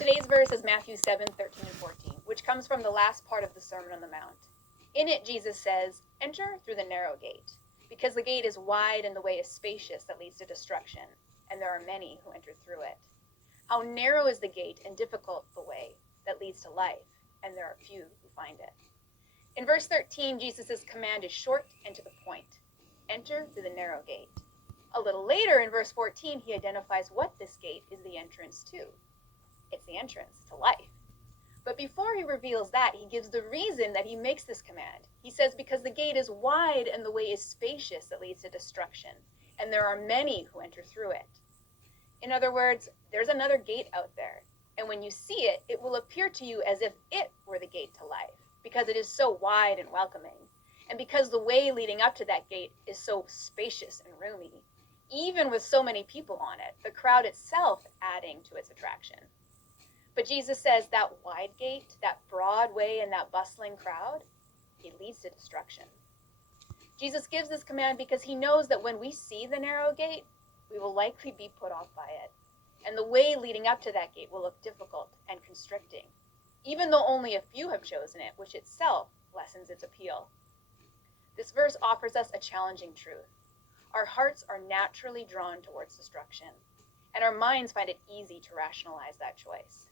Today's verse is Matthew 7:13 and 14, which comes from the last part of the Sermon on the Mount. In it, Jesus says, "Enter through the narrow gate, because the gate is wide and the way is spacious that leads to destruction, and there are many who enter through it. How narrow is the gate and difficult the way that leads to life, and there are few who find it." In verse 13, Jesus' command is short and to the point. Enter through the narrow gate. A little later in verse 14, he identifies what this gate is the entrance to. It's the entrance to life. But before he reveals that, he gives the reason that he makes this command. He says, because the gate is wide and the way is spacious that leads to destruction, and there are many who enter through it. In other words, there's another gate out there, and when you see it, it will appear to you as if it were the gate to life, because it is so wide and welcoming, and because the way leading up to that gate is so spacious and roomy, even with so many people on it, the crowd itself adding to its attraction. But Jesus says that wide gate, that broad way, and that bustling crowd, it leads to destruction. Jesus gives this command because he knows that when we see the narrow gate, we will likely be put off by it. And the way leading up to that gate will look difficult and constricting, even though only a few have chosen it, which itself lessens its appeal. This verse offers us a challenging truth. Our hearts are naturally drawn towards destruction, and our minds find it easy to rationalize that choice.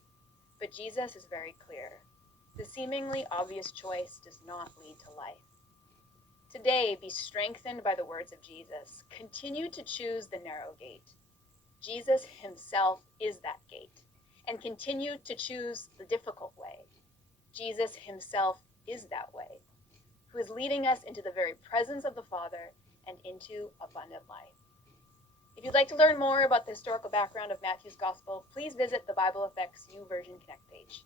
But Jesus is very clear. The seemingly obvious choice does not lead to life. Today, be strengthened by the words of Jesus. Continue to choose the narrow gate. Jesus himself is that gate, and continue to choose the difficult way. Jesus himself is that way, who is leading us into the very presence of the Father and into abundant life. If you'd like to learn more about the historical background of Matthew's Gospel, please visit the Bible Affects YouVersion Connect page.